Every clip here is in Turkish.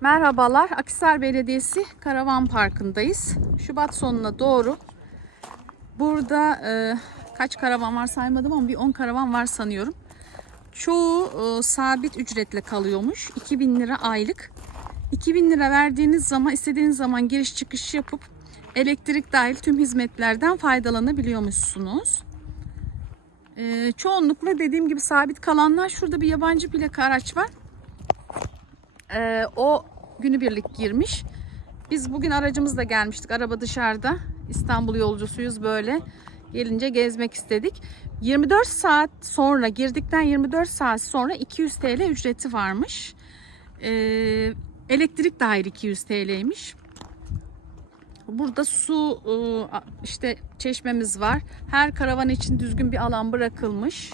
Merhabalar. Akhisar Belediyesi Karavan Parkı'ndayız. Şubat sonuna doğru. Burada e, kaç karavan var saymadım ama bir 10 karavan var sanıyorum. Çoğu e, sabit ücretle kalıyormuş. 2000 lira aylık. 2000 lira verdiğiniz zaman istediğiniz zaman giriş çıkış yapıp elektrik dahil tüm hizmetlerden faydalanabiliyormuşsunuz. E, çoğunlukla dediğim gibi sabit kalanlar şurada bir yabancı plaka araç var. Ee, o günübirlik girmiş. Biz bugün aracımızla gelmiştik. Araba dışarıda. İstanbul yolcusuyuz böyle. Gelince gezmek istedik. 24 saat sonra girdikten 24 saat sonra 200 TL ücreti varmış. Ee, elektrik dahil 200 TL'ymiş. Burada su e, işte çeşmemiz var. Her karavan için düzgün bir alan bırakılmış.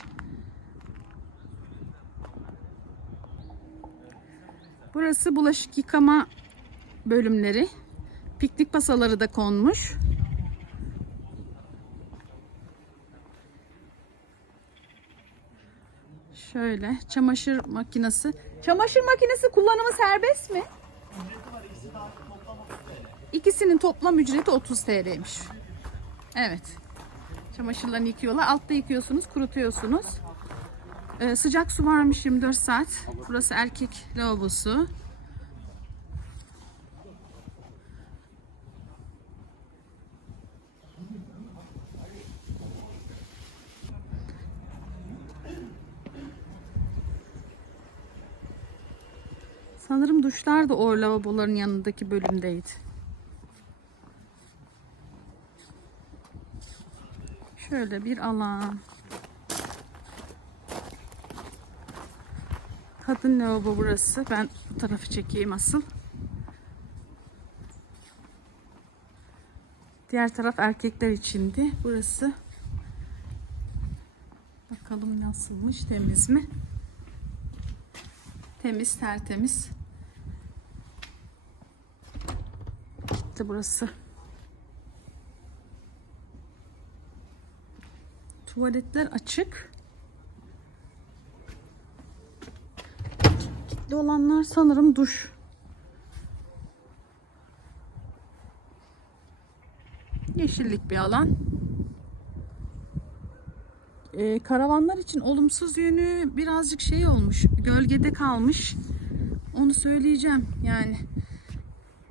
Burası bulaşık yıkama bölümleri. Piknik masaları da konmuş. Şöyle çamaşır makinesi. Çamaşır makinesi kullanımı serbest mi? İkisinin toplam ücreti 30 TL'ymiş. Evet. Çamaşırlarını yıkıyorlar. Altta yıkıyorsunuz, kurutuyorsunuz. Ee, sıcak su varmış 24 saat. Burası erkek lavabosu. Sanırım duşlar da o lavaboların yanındaki bölümdeydi. Şöyle bir alan. Kadın lavabo burası. Ben bu tarafı çekeyim asıl. Diğer taraf erkekler içindi. Burası. Bakalım nasılmış, temiz mi? Temiz, tertemiz. Gitti burası. Tuvaletler açık. Kilitli olanlar sanırım duş. Yeşillik bir alan. Ee, karavanlar için olumsuz yönü birazcık şey olmuş. Gölgede kalmış. Onu söyleyeceğim. Yani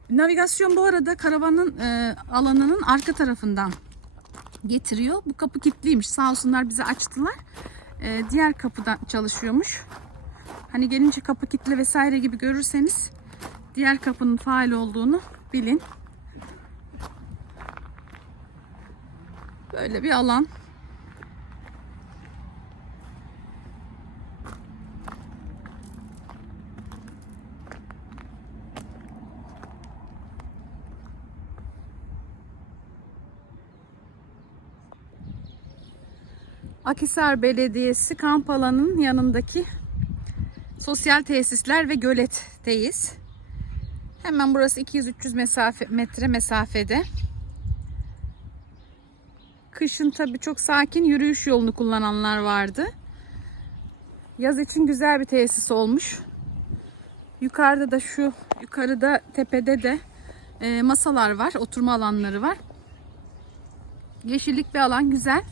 navigasyon bu arada karavanın e, alanının arka tarafından getiriyor. Bu kapı kilitliymiş. Sağ olsunlar bize açtılar. Ee, diğer kapıdan çalışıyormuş. Hani gelince kapı kilitli vesaire gibi görürseniz diğer kapının faal olduğunu bilin. Böyle bir alan. Akhisar Belediyesi kamp alanının yanındaki sosyal tesisler ve göletteyiz. Hemen burası 200-300 mesafe, metre mesafede. Kışın tabii çok sakin yürüyüş yolunu kullananlar vardı. Yaz için güzel bir tesis olmuş. Yukarıda da şu yukarıda tepede de e, masalar var, oturma alanları var. Yeşillik bir alan güzel.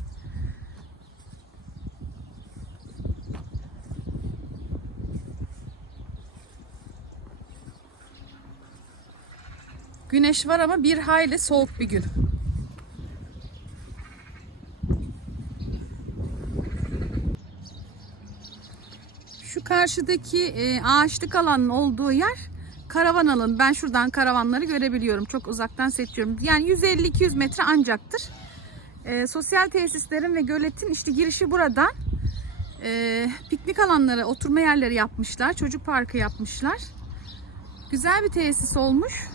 Güneş var ama bir hayli soğuk bir gün. Şu karşıdaki e, ağaçlık alanın olduğu yer karavan alanı. Ben şuradan karavanları görebiliyorum. Çok uzaktan seçiyorum. Yani 150-200 metre ancaktır. E, sosyal tesislerin ve göletin işte girişi buradan. E, piknik alanları, oturma yerleri yapmışlar. Çocuk parkı yapmışlar. Güzel bir tesis olmuş.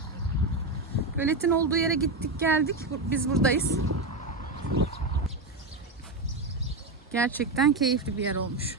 Göletin olduğu yere gittik geldik. Biz buradayız. Gerçekten keyifli bir yer olmuş.